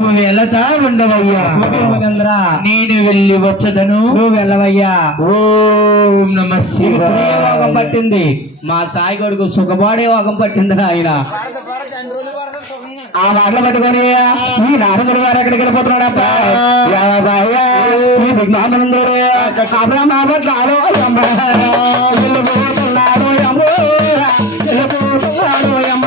వెళతా ఉండవయ్యా. నేను వెళ్ళి వచ్చదను, నువ్వు వెళ్ళవయ్యా. ఓం నమ శివాయ. యోగం పట్టింది మా సాయి కొడుకు సుఖపాడే యోగం పట్టింది ఆయన. ఆ మాటలు పట్టుకొని ఈ నారదుడు గారు ఎక్కడికి వెళ్ళిపోతున్నాడు అబ్బాయ్యా. ఈ విజ్ఞానందరూ అబ్రహ్మాడు వెళ్ళిపోతున్నాడు అమ్మో, వెళ్ళిపోతున్నాడు అమ్మ,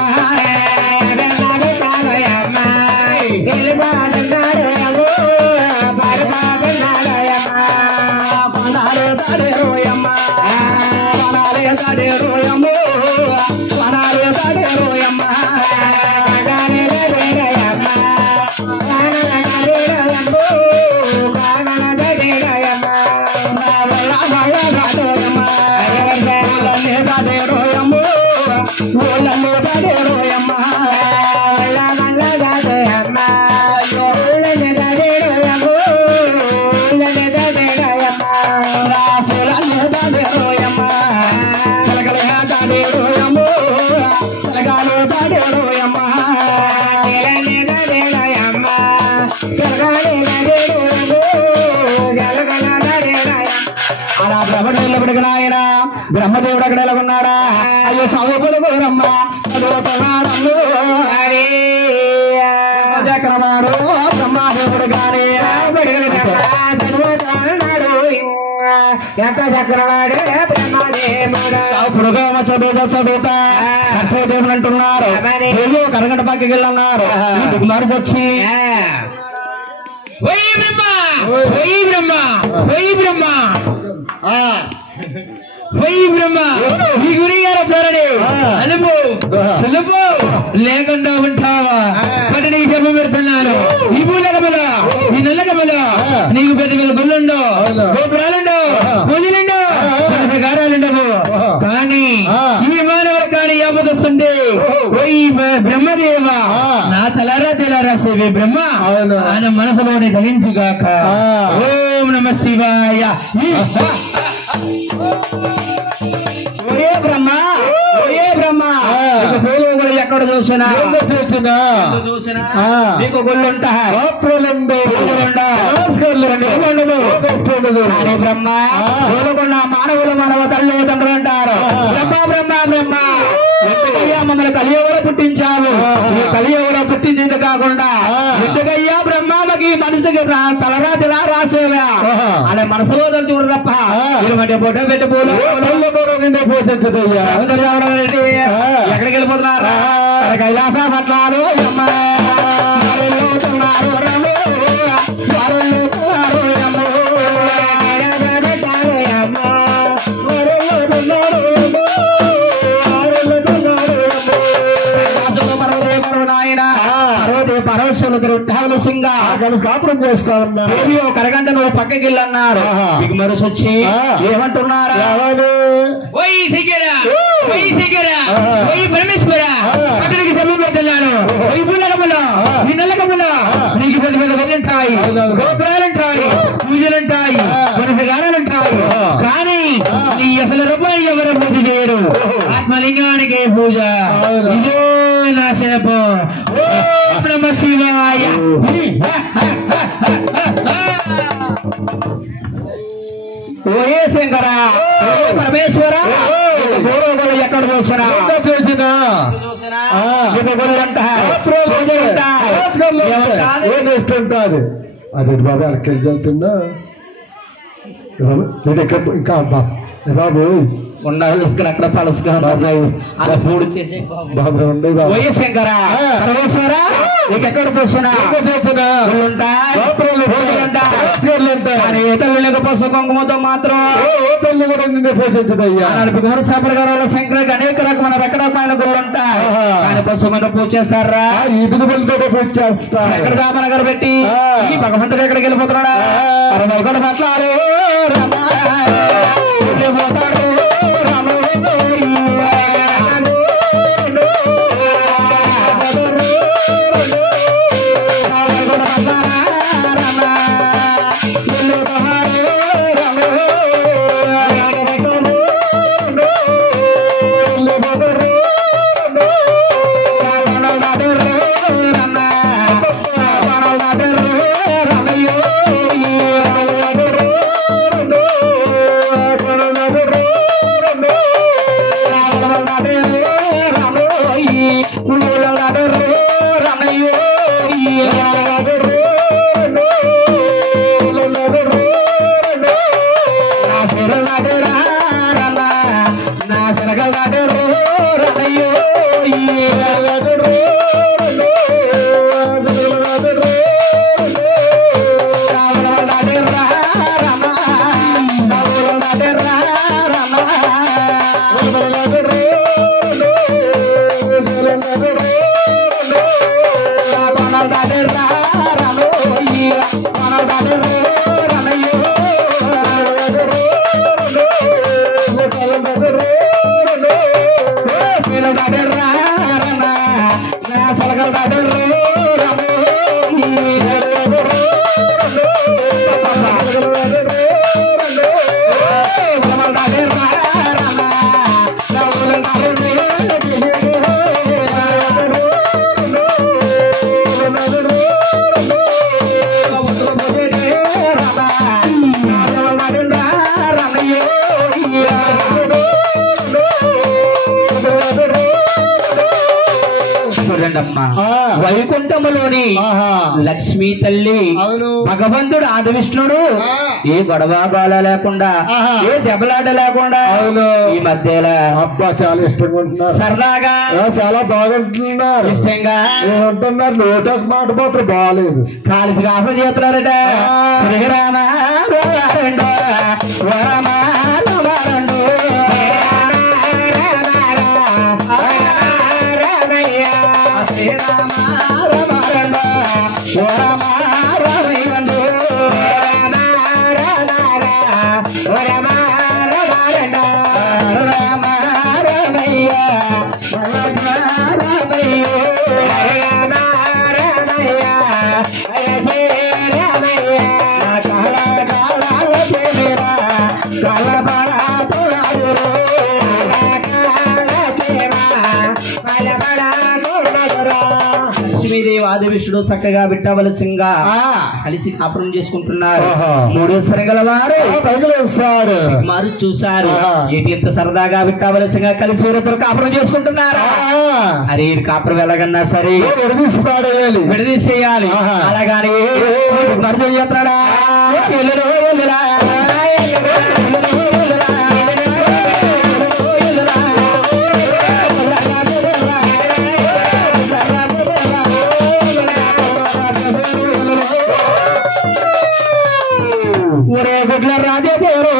వెళ్ళిపోతున్నాడు అమ్మో, పరిపాలన్నాడు అమ్మ, కొనాలు తాడేరు అమ్మ, కొనాలే తాడేరు అమ్మో, కొనాలు తాడేరు అమ్మ. అలా బ్రహ్మదేవుడు ఆయన బ్రహ్మదేవుడు అక్కడ ఎలా ఉన్నాడా? అయ్యో సౌపుడు గోరమ్మ చక్రమాడు బ్రహ్మదేవుడు గారి ఎంత చక్రవాడు బ్రహ్మదేవుడు సౌపుడు గోమ చదువుతా సత్యదేవుడు అంటున్నారు. కరగంట పక్కకి వెళ్ళన్నారు. వచ్చి ఈ గురి గారు చూడండి. అలుపు సులుపు లేకుండా ఉంటావా? బట్ నీకు చెప్ప పెడుతున్నాను. ఈ భూలకముల ఈ నల్లకముల నీకు పెద్ద పెద్ద గుళ్ళుండో, గోపురాలుండో, పూజలుండో, గారాలుండవు. కానీ ఈ మానవుడు కానీ ఆపదొస్తుండే బ్రహ్మదేవ నా తలారా సేవే బ్రహ్మ ఆయన మనసులోనే ధరించుగాక. ఓం నమ శివాయ. ఒరే బ్రహ్మ, ఒరే బ్రహ్మ, పూలు ఎక్కడ చూసినా నీకు గుళ్ళుంటాయి, బ్రహ్మ చూడకుండా మానవులు మానవ తల్లిదండ్రులు అంటారు. బ్రహ్మ బ్రహ్మ బ్రహ్మ ఎందుకయ్యా మమ్మల్ని కలియుగంలో పుట్టించావు? కలియుగంలో పుట్టించింది కాకుండా ఎందుకయ్యా బ్రహ్మ మాకి మనసుకి తలరా తిలా రాసేవా అలా మనసులో చూడు తప్ప ఫోటో పెట్టి పూలు ఎక్కడికి వెళ్ళిపోతున్నారు? కైలాస పట్టారు కాపురం చేస్తా ఉన్నారు. కరగంట నువ్వు పక్కకి వెళ్ళన్నారు. మీకు మనసు వచ్చి ఏమంటున్నారు? అక్కడికి సమీపెడుతున్నాను. ఈ నల్లకములో నీకు పెద్ద పెద్ద గదులుంటాయి, గోపురాలుంటాయి, పూజలుంటాయి, గానాలుంటాయి. కానీ నీ అసలు రూపాయి ఎవరు పూజ చేయరు. ఆత్మలింగానికి పూజ. ఇదే నా శిల్పం. ఓం నమ శివాయ. ఓయే శంకర, పరమేశ్వర, ఎక్కడ చూసినా ఉంటుంది. అదే బాబా అక్కడికి వెళ్తున్నా ఇంకా బాబు ఉండాలి. ఇక్కడ పలసగా అలా పూడి చేసే శంకర పరమేశ్వర నీకెక్కడ చూసినా పసు కుంకుమతో మాత్రం పోషించదయ్యా. కుమారసాపరగారాల శంకరకి అనేక రకమైన రకరకమైన గుళ్ళు ఉంటాయి. ఆయన పశువు మీద పూజ చేస్తారా? ఈ బుధులతో పూజ చేస్తా. శంకర దాపన గారు పెట్టి ఈ భగవంతుడు ఎక్కడికి వెళ్ళిపోతున్నాడా? పరమేశ్వరుడు మాట్లాడు పోతాడు. వైకుంఠములోని లక్ష్మీ తల్లి భగవంతుడు ఆదివిష్ణుడు ఏ గొడవ లేకుండా ఏ దెబ్బలాట లేకుండా ఈ మధ్యలో అబ్బా చాలా ఇష్టంగా ఉంటున్నారు, సరదాగా చాలా బాగుంటున్నారు, ఇష్టంగా ఉంటున్నారు. నోట మాట మాత్రం బాగాలేదు, కాలిసి కాపులు చేస్తున్నారట. ఆదివిష్ణుడు చక్కగా విట్టవలసింగా కలిసి కాపురం చేసుకుంటున్నారు. మూడు సరగల వారు మారు చూశారు. ఏంటి ఎంత సరదాగా విట్టవలసింగా కలిసి వీరిద్దరు కాపురం చేసుకుంటున్నారు. అరే కాపురం ఎలాగన్నా సరే విడదీసేయాలి. అలాగాని మరుజు చెప్తాడా ఒరే గుడ్ల రాజే పేరు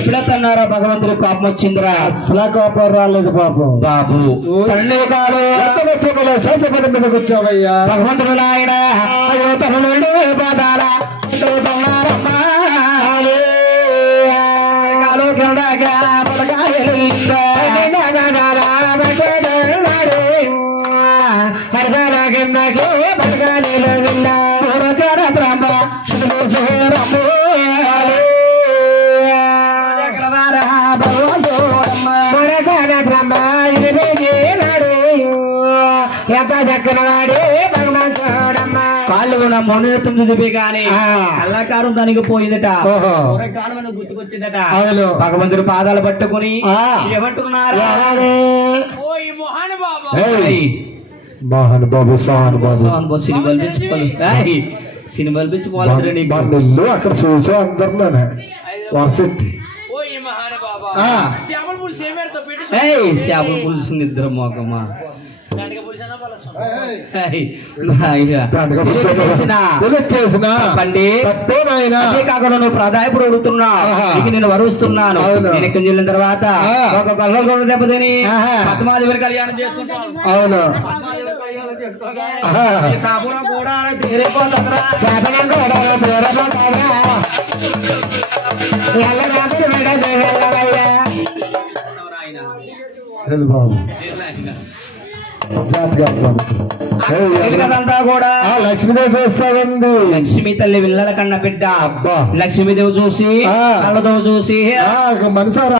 ఎప్పుడన్నారా భగవంతుడు కోపం వచ్చిందిరా? అసలు కోపం రాలేదు పాపం బాబు. తల్లి కాదు సత్యపద మీదకి వచ్చావయ్యా భగవంతుడు నాయన తమిళ పాదాల కాళ్ళు కూడా మొండినత్వం దిపి కానీ కళ్ళకారం దానికి పోయిందట. గుర్తుకొచ్చిందట. భగవంతుడు పాదాలు పట్టుకుని ఏమంటున్నారు? మహానుబాబు సానుబాబు సినిమాలు పెంచుకోవాలి ఇల్లు అక్కడ చూసా అందరిలోనే వరసెట్టి చేపల పులుసు నిద్ర మోకమ్మా కాకుండా నువ్వు ప్రాధాయపుడు అడుగుతున్నావు. నేను వరుస్తున్నాను. నేను ఎక్కడికి వెళ్ళిన తర్వాత ఒక కళ్ళ కూడా దెబ్బతిని పద్మాదేవి కళ్యాణం చేసుకుంటాను. అవును సాపురం కూడా బాబు కదంతా కూడా లక్ష్మీదేవి చూస్తామండి. లక్ష్మీ తల్లి విల్లల కన్న బిడ్డ అబ్బా లక్ష్మీదేవి చూసి కళ్ళతో చూసి మనసారా